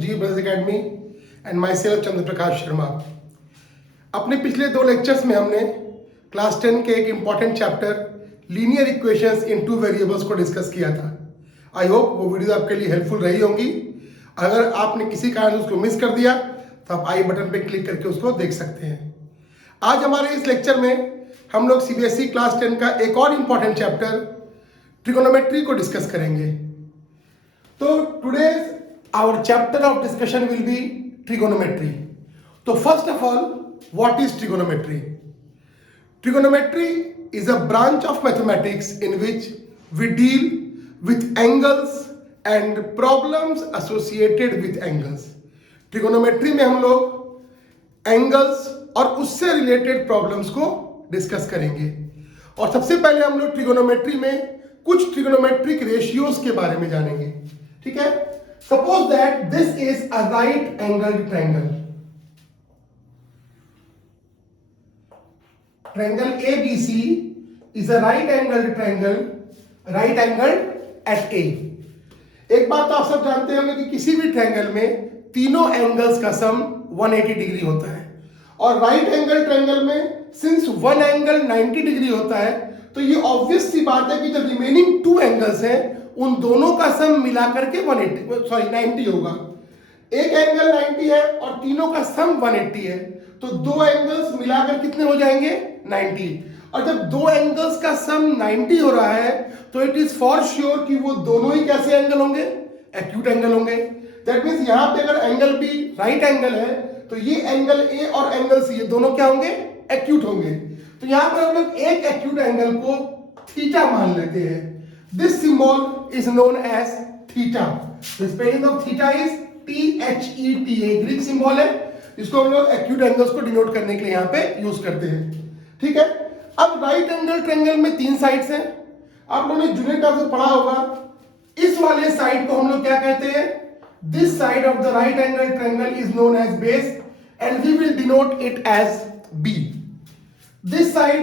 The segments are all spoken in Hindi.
G Brothers Academy and myself चंद्र प्रकाश शर्मा। अपने पिछले 2 लेक्चर्स में हमने क्लास 10 के एक इम्पॉर्टेंट चैप्टर लीनियर इक्वेशंस इन 2 वेरिएबल्स को डिस्कस किया था। आई होप वो वीडियो आपके लिए हेल्पफुल रही होंगी। अगर आपने किसी कारण उसको मिस कर दिया तो आप आई बटन पे क्लिक करके उसको देख सकते हैं। आज हमारे इस लेक्चर में हम लोग CBSE क्लास 10 का एक और इम्पॉर्टेंट चैप्टर ट्रिगोनोमेट्री को डिस्कस करेंगे। तो today our chapter of discussion will be trigonometry. तो first of all, what is trigonometry? Trigonometry is a branch of mathematics in which we deal with angles and problems associated with angles. Trigonometry में हम लोग angles और उससे related problems को डिस्कस करेंगे। और सबसे पहले हम लोग ट्रिगोनोमेट्री में कुछ ट्रिगोनोमेट्रिक रेशियोज के बारे में जानेंगे। ठीक है? Suppose that this is a right angled triangle. Triangle ABC is a right angled triangle, right angled at A। एक बात तो आप सब जानते होंगे कि किसी भी ट्रायंगल में तीनों एंगल्स का सम 180 डिग्री होता है। और राइट एंगल ट्रायंगल में सिंस वन एंगल 90 डिग्री होता है, तो ये ऑब्वियस सी बात है कि जो रिमेनिंग 2 एंगल्स हैं उन दोनों का सम मिलाकर के 90 होगा। एक एंगल 90 है और तीनों का सम 180 है, तो 2 एंगल्स मिलाकर कितने हो जाएंगे? 90। और जब 2 एंगल्स का सम 90 हो रहा है तो इट इज फॉर श्योर कि वो दोनों ही कैसे एंगल होंगे? एक्यूट एंगल होंगे। दैट मींस यहां पे अगर एंगल बी राइट एंगल है तो ये एंगल ए और एंगल सी ये दोनों क्या होंगे? एक्यूट होंगे। तो यहां पर हम लोग एक एक्यूट एंगल को थीटा मान लेते हैं। This symbol is known as theta. The spelling of theta is THETA, Greek symbol है, इसको हम लोग एक्यूट एंगल्स को डिनोट करने के लिए यहां पे यूज करते हैं। ठीक है? अब राइट एंगल ट्रायंगल में 3 साइड्स हैं। आप लोगों ने जूनियर क्लास में पढ़ा होगा। इस वाले साइड को हम लोग क्या कहते हैं? This side of the right angle triangle is known as base and we will denote it as B। This side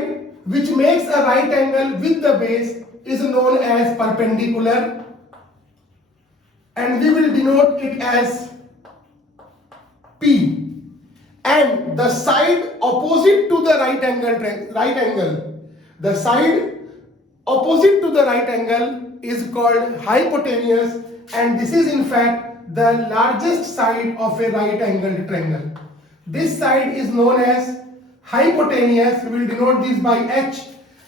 which makes a right angle with the base is known as perpendicular and we will denote it as P। and the side opposite to the right angle, the side opposite to the right angle is called hypotenuse, and this is in fact the largest side of a right angled triangle. This side is known as hypotenuse. We will denote this by H,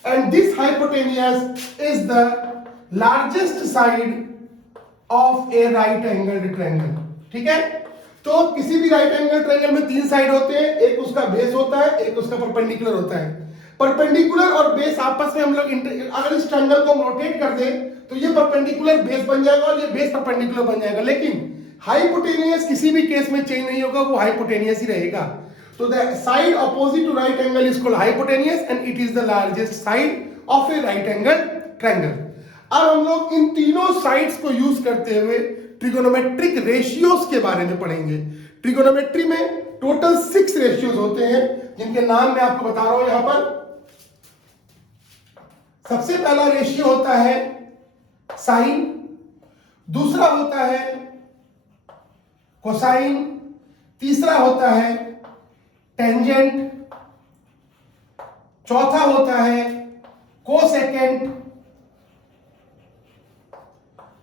and this hypotenuse is the largest side of a right angled triangle। ठीक है? तो किसी भी राइट एंगल ट्रायंगल में 3 साइड होते हैं, एक उसका बेस होता है, एक उसका परपेंडिकुलर होता है। परपेंडिकुलर और बेस आपस में हम लोग अगर इस ट्रायंगल को रोटेट कर दें तो ये परपेंडिकुलर बेस बन जाएगा और ये बेस परपेंडिकुलर बन जाएगा। लेकिन हाइपोटेनियस किसी भी केस में चेंज नहीं होगा, वो हाइपोटेनियस ही रहेगा। तो the side opposite to right angle is called hypotenuse and it is the largest side of a right angle triangle. अब हम लोग इन तीनों साइड्स को यूज करते हुए ट्रिगोनोमेट्रिक रेशियोज के बारे में पढ़ेंगे। ट्रिगोनोमेट्री में टोटल 6 रेशियोज होते हैं, जिनके नाम मैं आपको बता रहा हूं यहां पर। सबसे पहला रेशियो होता है साइन, दूसरा होता है कोसाइन, तीसरा होता है टेंजेंट, चौथा होता है कोसेकेंट,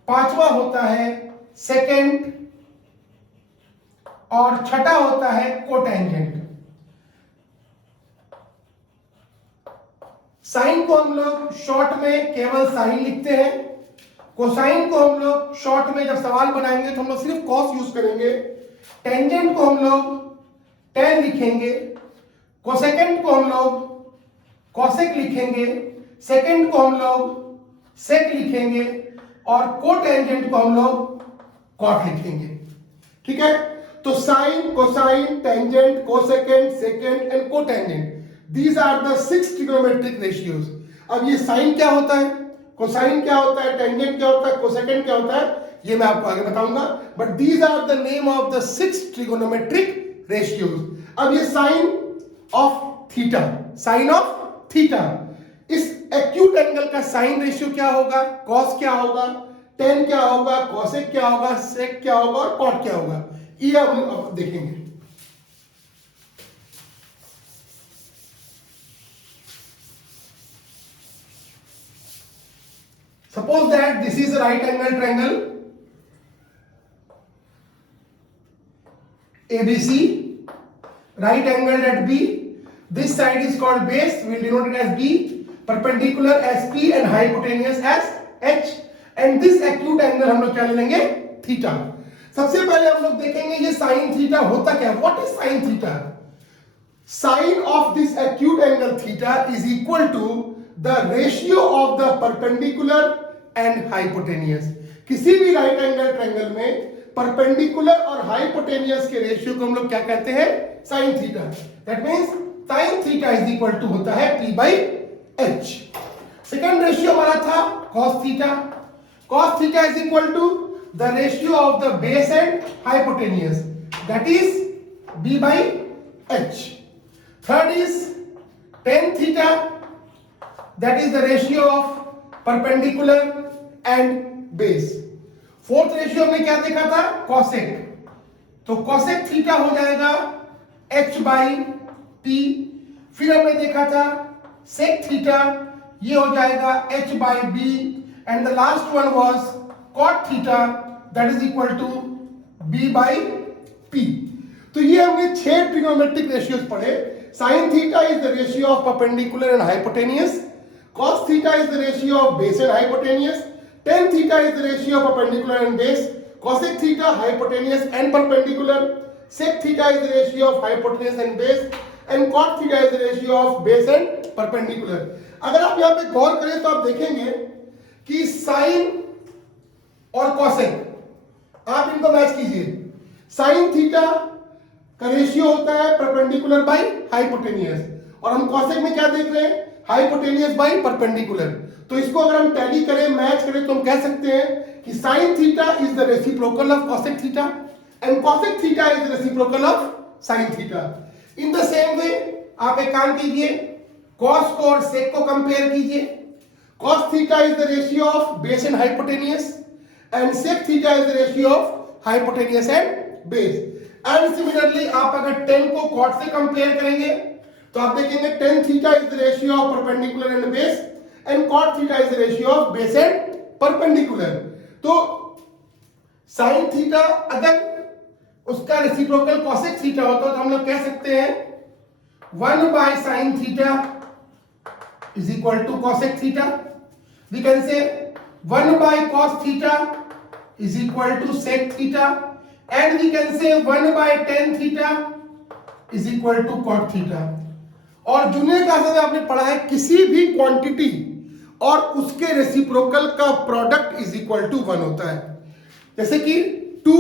पांचवा होता है सेकेंड और छठा होता है कोटेंजेंट। साइन को हम लोग शॉर्ट में केवल साइन लिखते हैं। कोसाइन को हम लोग शॉर्ट में जब सवाल बनाएंगे तो हम लोग सिर्फ कॉस यूज करेंगे। टेंजेंट को हम लोग टेन लिखेंगे। कोसेकेंट को हम लोग कॉसेक लिखेंगे। सेकेंड को हम लोग सेक लिखेंगे और कोटेंजेंट को हम लोग कॉट लिखेंगे। ठीक है? तो sine, cosine, tangent, cosecant, secant and cotangent, these are the 6 trigonometric ratios. अब ये साइन क्या होता है, कोसाइन क्या होता है, टेंजेंट क्या होता है, कोसेकेंट क्या होता है, ये मैं आपको आगे बताऊंगा। But these are the name of the 6 trigonometric ratios. अब ये sine of theta, sine of theta, इस एक्यूट एंगल का साइन रेशियो क्या होगा, कॉस क्या होगा, टेन क्या होगा, कोसेक क्या होगा, सेक क्या होगा और कॉट क्या होगा। ये हम अब देखेंगे। Suppose that this is a right angle triangle ABC, right angled at B. This side is called base, we will denote it as B, perpendicular as P and hypotenuse as H. And this acute angle हम लोग क्या ले लेंगे? थीटा। सबसे पहले हम लोग देखेंगे ये साइन थीटा होता क्या है? What is sine theta? Sine of this acute angle theta is equal to the ratio of the perpendicular and hypotenuse. किसी भी राइट एंगल ट्रायंगल में परपेंडिकुलर और हाइपोटेनियस के रेशियो को हम लोग क्या कहते हैं? Sine theta. That means sine theta is equal to होता है P by H। Second ratio हमारा था cos theta. cos theta is equal to the ratio of the base and hypotenuse, that is B by H। Third is tan theta, that is the ratio of perpendicular and base। Fourth ratio में क्या देखा था? cosec। तो cosec थीटा हो जाएगा H by P। फिर हमने देखा था sec थीटा, ये हो जाएगा H by B। And the last one was cot theta, that is equal to B by P। तो ये हमने 6 ट्रिग्नोमेट्रिक रेशियोज पढ़े। Sin theta is the ratio of perpendicular and hypotenuse. Cos theta is the ratio of base and hypotenuse. Tan theta is the ratio of perpendicular and base. Cosec theta hypotenuse and perpendicular. Sec theta is the ratio of hypotenuse and base. And cot theta is the ratio of base and perpendicular. अगर आप यहाँ पे गौर करें तो आप देखेंगे कि sin और cosec आप इनको मैच कीजिए। sin theta का रेशियो होता है परपेंडिकुलर बाय हाइपोटेनियस, और हम कॉसेक में क्या देख रहे हैं? Hypotenuse by perpendicular. तो इसको अगर हम टैली करें, मैच करें, तो हम कह सकते हैं कि sign theta is the reciprocal of cosec theta and cosec theta is the reciprocal of sine theta. In the same वे आप एक काम कीजिए, कॉस को और सेक को कंपेयर कीजिए। Cos theta is the ratio of base and hypotenuse and sec theta is the ratio of hypotenuse and base. And similarly आप अगर tan को cot से कंपेयर करेंगे तो आप देखेंगे tan theta is the ratio of perpendicular and base and cot theta is the ratio of base and perpendicular. तो sin थीटा अगर उसका रेसिप्रोकल cosec थीटा होता तो हम लोग कह सकते हैं 1 by sin theta is equal to cosec theta. We can say 1 by cos theta is equal to sec theta. And we can say 1 by tan theta is equal to cot theta। और जूनियर क्लासेस में आपने पढ़ा है किसी भी क्वांटिटी और उसके रेसिप्रोकल का प्रोडक्ट इज इक्वल टू 1 होता है। जैसे कि 2,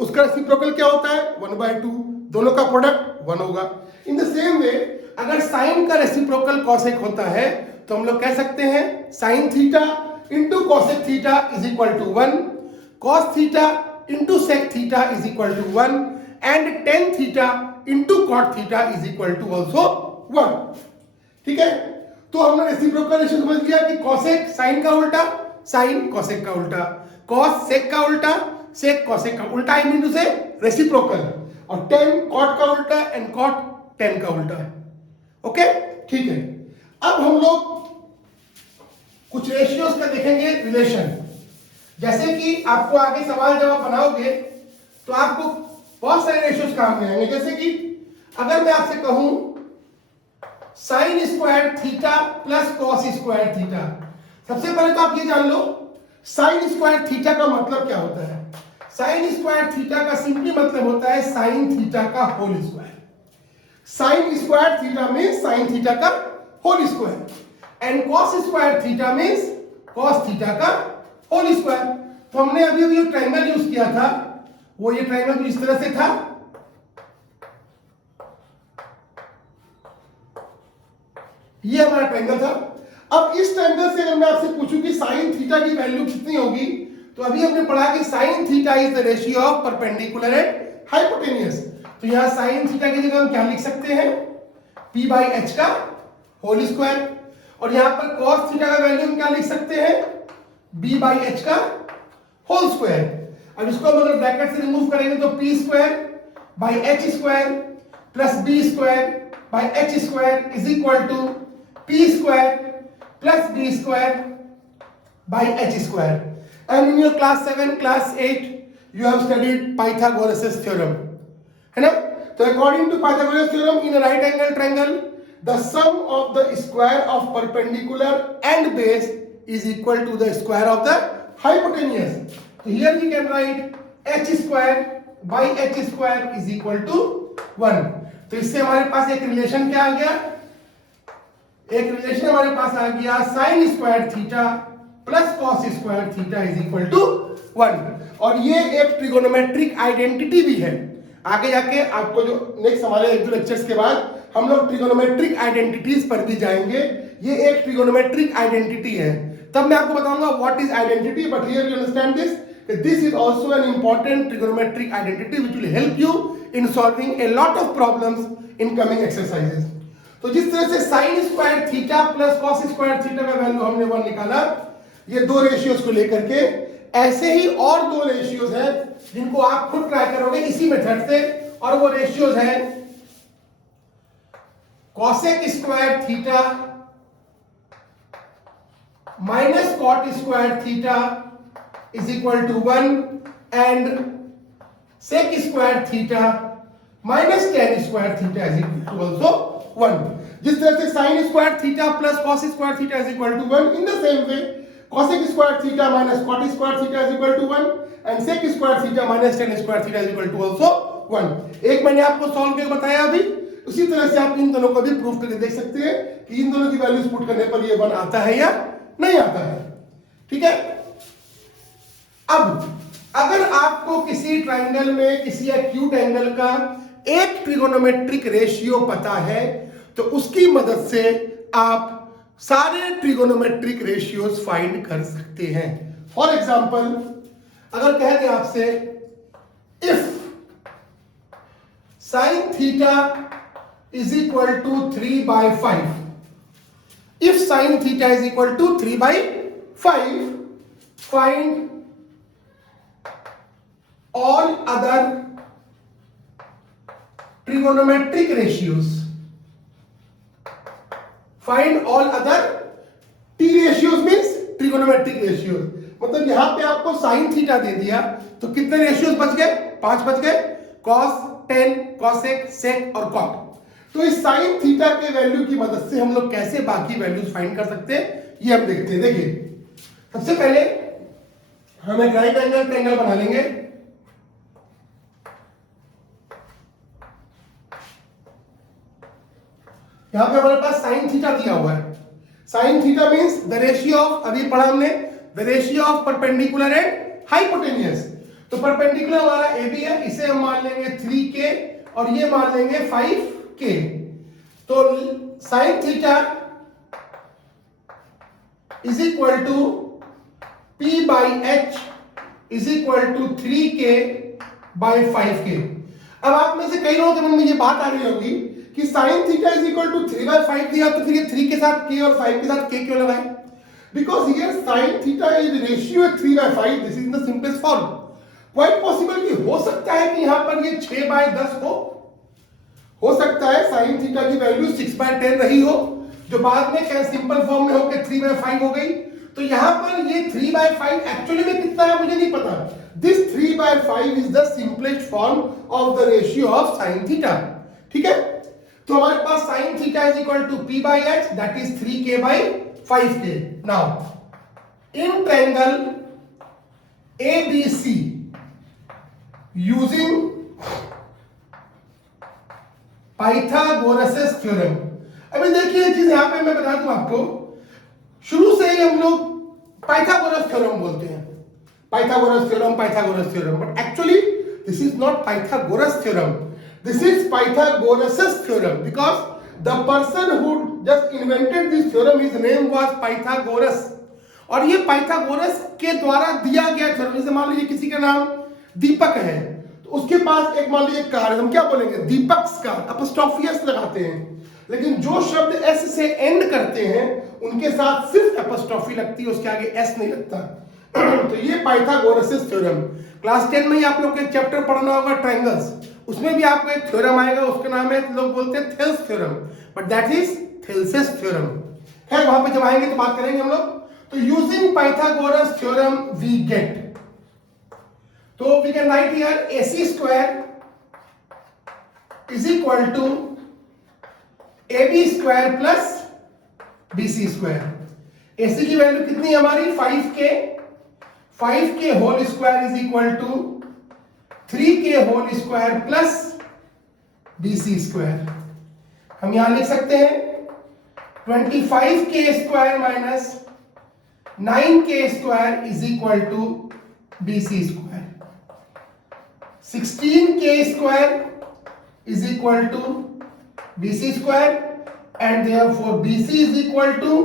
उसका रेसिप्रोकल क्या होता है? 1 by 2, दोनों का प्रोडक्ट 1 होगा। इन द सेम वे अगर साइन का रेसिप्रोकल कॉसेक होता है तो हम लोग कह सकते हैं sine theta into cosec theta is equal to 1, cos theta into sec theta is equal to 1 and tan theta into cot theta is equal to also 1। ठीक है, तो हमने रेसिप्रोकल रेशियो समझ लिया कि cosec sin का उल्टा, sin cosec का उल्टा, cos sec का उल्टा, sec cosec का उल्टा, आई मीन टू से रेसिप्रोकल, और tan cot का उल्टा एंड cot tan का उल्टा। ओके, ठीक है। अब हम लोग कुछ रेशियोज का देखेंगे रिलेशन। जैसे कि आपको आगे सवाल जवाब बनाओगे तो आपको बहुत सारे रेशियोज काम में आएंगे। जैसे कि अगर मैं आपसे कहूं sign square theta plus cos square theta, सबसे पहले तो आप ये जान लो साइन स्क्वायर थीटा का मतलब क्या होता है। साइन स्क्वायर थीटा का सिंपली मतलब होता है साइन थीटा का whole square. Sine square theta means sine theta का whole square and cos square theta means cos theta का होल स्क्वायर। तो हमने अभी जो ट्रायंगल यूज किया था वो ये ट्रायंगल इस तरह से था, ये हमारा ट्रायंगल था। अब इस ट्रायंगल से अगर मैं आपसे पूछूं कि साइन थीटा की वैल्यू कितनी होगी, तो अभी हमने पढ़ा कि sign theta is the ratio of perpendicular and hypotenuse. तो यहां साइन थीटा की जगह हम क्या लिख सकते हैं? P by H का होल स्क्वायर, और यहां पर cos थीटा का वैल्यू हम क्या लिख सकते हैं? B by H का होल स्क्वायर। अब इसको हम अगर ब्रैकेट से रिमूव करेंगे तो P square by H square plus B square by H square is equal to P square plus B square by H square. And in your class 7 class 8 you have studied Pythagoras theorem, है ना. तो according to Pythagoras theorem in a right angle triangle the sum of the square of perpendicular and base is equal to the square of the hypotenuse. So here we can write h square by h square is equal to 1. तो इससे हमारे पास एक रिलेशन क्या आ गया, एक रिलेशन हमारे पास आ गया sin square theta plus cos square theta is equal to 1. और ये एक ट्रिगोनोमेट्रिक आइडेंटिटी भी है. आगे जाके आपको जो नेक्स्ट हमारे एक दो लेक्चर्स के बाद हम लोग ट्रिगोनोमेट्रिक आइडेंटिटीज पर भी जाएंगे. ये एक ट्रिगोनोमेट्रिक आइडेंटिटी है, तब मैं आपको बताऊंगा what is identity. But here you understand this is also an important trigonometric identity which will help you in solving a lot of problems in coming exercises. तो जिस तरह से sin square theta plus cos square theta का वैल्यू हमने 1 निकाला, ये दो रेशियोज को लेकर के, ऐसे ही और दो रेशियोज हैं जिनको आप खुद ट्राई करोगे इसी मेथड से. और वो रेशियोज हैं cosec square theta minus cot square theta is equal to 1 and sec square theta minus tan square theta is equal to also 1. जिस तरह से sin square theta plus cos square theta is equal to 1, in the same way cosec square theta minus cot square theta is equal to 1 and sec square theta minus tan square theta is equal to also 1. एक मैंने आपको सॉल्व करके बताया अभी, उसी तरह से आप इन दोनों को भी प्रूफ करके देख सकते हैं कि इन दोनों की वैल्यूज पुट करने पर ये 1 आता है या नहीं आता है. ठीक है. अब अगर आपको किसी ट्रायंगल में किसी एक्यूट एंगल का एक ट्रिगोनोमेट्रिक रेशियो पता है तो उसकी मदद से आप सारे ट्रिगोनोमेट्रिक रेशियोज फाइंड कर सकते हैं. फॉर एग्जांपल अगर कह दें आपसे if sin theta is equal to 3 by 5, if sin theta is equal to 3 by 5, find all other trigonometric ratios. Find all other t ratios means trigonometric ratios. मतलब यहां पे आपको sin थीटा दे दिया तो कितने रेशियोज बच गए, 5 बच गए, cos, tan, cosec, sec और cot. तो इस sin थीटा के वैल्यू की मदद से हम लोग कैसे बाकी वैल्यूज फाइंड कर सकते हैं ये हम देखते हैं. देखिए सबसे पहले हम एक राइट एंगल ट्रायंगल बना लेंगे. यहां पे हमारे पास sin थीटा दिया हुआ है. sin theta means the ratio of, अभी पढ़ा हमने, the ratio of perpendicular and hypotenuse. तो परपेंडिकुलर हमारा AB है, इसे हम मान लेंगे 3k और ये मान लेंगे 5k. तो sin theta is equal to P by H is equal to 3k by 5k. अब आप में से कई लोगों के मन में ये बात आ रही होगी कि sin theta is equal to 3 by 5 दिया तो फिर ये 3 के साथ k और 5 के साथ k क्यों लगाए? Because here sin theta is ratio 3 by 5. This is the simplest form. Quite possible कि हो सकता है कि यहां पर ये 6 बाय 10 हो सकता है sin थीटा की वैल्यू 6 बाय 10 रही हो, जो बाद में क्या सिंपल फॉर्म में होकर 3 बाय 5 हो गई. तो यहां पर ये 3 बाय 5 एक्चुअली में कितना है मुझे नहीं पता. This 3 by 5 is the simplest form of the ratio of sin theta. ठीक है. तो हमारे पास sin theta is equal to P by H that is 3k by 5k. Now in triangle ABC using Pythagoras theorem. अभी देखिए चीज यहां पे मैं बता दूं आपको, शुरू से ही हम लोग पाइथागोरस थ्योरम बोलते हैं, Pythagoras theorem, Pythagoras theorem. But actually this is not Pythagoras theorem, this is Pythagoras theorem because the person who just invented this theorem his name was Pythagoras. और ये पाइथागोरस के द्वारा दिया गया थ्योरम. जैसे मान लीजिए किसी का नाम दीपक है तो उसके पास एक मान लीजिए कार है, हम क्या बोलेंगे, दीपक्स कार, अपॉस्ट्रोफी एस लगाते हैं. लेकिन जो शब्द एस से एंड करते हैं उनके साथ सिर्फ अपॉस्ट्रोफी लगती है, उसके आगे एस नहीं लगता. तो ये पाइथागोरस थ्योरम, क्लास 10 में ही आप लोग को एक चैप्टर पढ़ना होगा ट्रायंगल्स, उसमें भी आपको एक थ्योरम आएगा, उसका नाम है, लोग बोलते हैं Thales theorem, but that is Thales's theorem. खैर वहां पे जब आएंगे तो बात करेंगे हम लोग। तो using Pythagoras theorem we get, तो we can write here AC square is equal to AB square plus BC square. AC की वैल्यू कितनी है हमारी 5k whole square is equal to 3k whole square plus BC square. हम यहां लिख सकते हैं 25k square minus 9k square is equal to BC square. 16k square is equal to BC square and therefore BC is equal to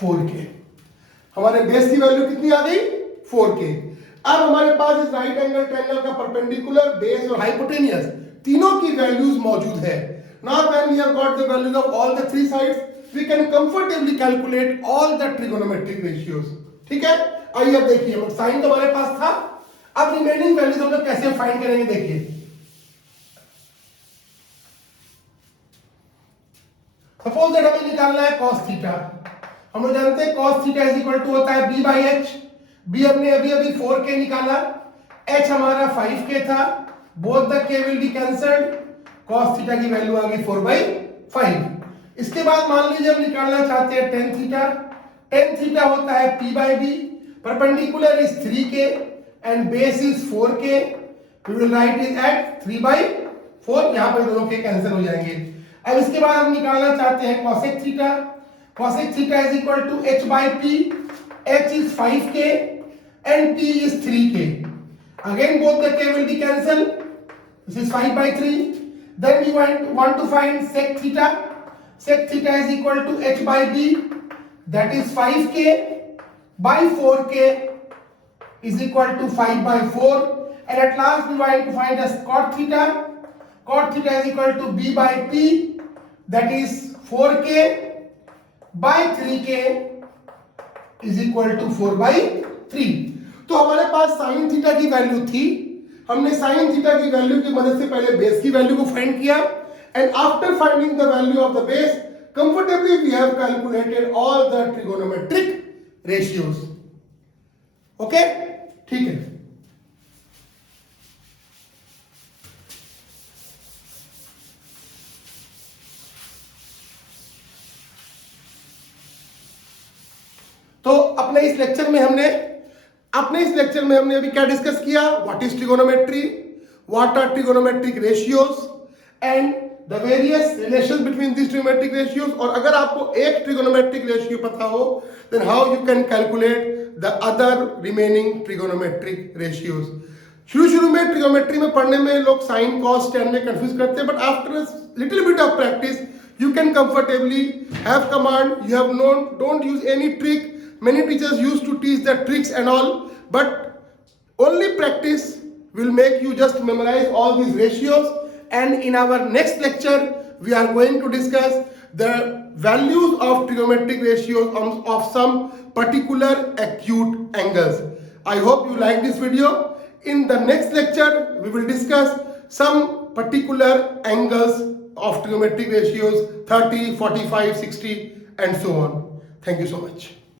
4k। हमारे बेस की वैल्यू कितनी आ गई 4k। अब हमारे पास इस राइट एंगल ट्रायंगल का परपेंडिकुलर, बेस और हाइपोटेनियस तीनों की वैल्यूज मौजूद है। Now when we have got the values of all the three sides we can comfortably calculate all the trigonometric ratios. ठीक है, आइए अब देखिए, साइन तो हमारे पास था, अब रिमेनिंग वैल्यूज हम लोग कैसे फाइंड करेंगे देखिए। सपोज दैट हमें निकालना है cos थीटा, हम लोग जानते हैं cos theta is equal to होता है b बाई एच। b हमने अभी 4k निकाला, h हमारा 5k था, both the k will be cancelled, cos theta की वैल्यू आ गई 4/5। इसके बाद मान लीजिए हम निकालना चाहते हैं tan थीटा, tan थीटा होता है p by b, perpendicular is 3k and base is 4k, we will write it at 3/4, यहां पर दोनों के कैंसिल हो जाएंगे। अब इसके बाद हम निकालना चाहते हैं cosec theta, cosec theta is equal to h by p, h is 5k and p is 3k, again both the k will be cancelled, this is 5/3। then we want to find sec theta, sec theta is equal to h by b, that is 5k by 4k is equal to 5/4, and at last we want to find as cot theta, cot theta is equal to b by p, that is 4k by 3k is equal to 4/3। तो हमारे पास साइन थीटा की वैल्यू थी, हमने साइन थीटा की वैल्यू की मदद से पहले बेस की वैल्यू को फाइंड किया, and after finding the value of the base comfortably we have calculated all the trigonometric ratios. Okay, ठीक है। तो अपने इस लेक्चर में हमने अभी क्या डिस्कस किया, what is trigonometry, what are trigonometric ratios and the various relations between this trigonometric ratios. और अगर आपको एक ट्रिगोनोमेट्रिक रेशियो पता हो then how you can calculate the other remaining trigonometric ratios. शुरू में ट्रिगोनोमेट्री में पढ़ने में लोग साइन कॉस टैन में कंफ्यूज करते हैं, but after little bit of practice you can comfortably have command, you have known, don't use any trick. Many teachers used to teach the tricks and all, but only practice will make you just memorize all these ratios. And in our next lecture we are going to discuss the values of trigonometric ratios of some particular acute angles. I hope you like this video. In the next lecture we will discuss some particular angles of trigonometric ratios 30, 45, 60 and so on. Thank you so much.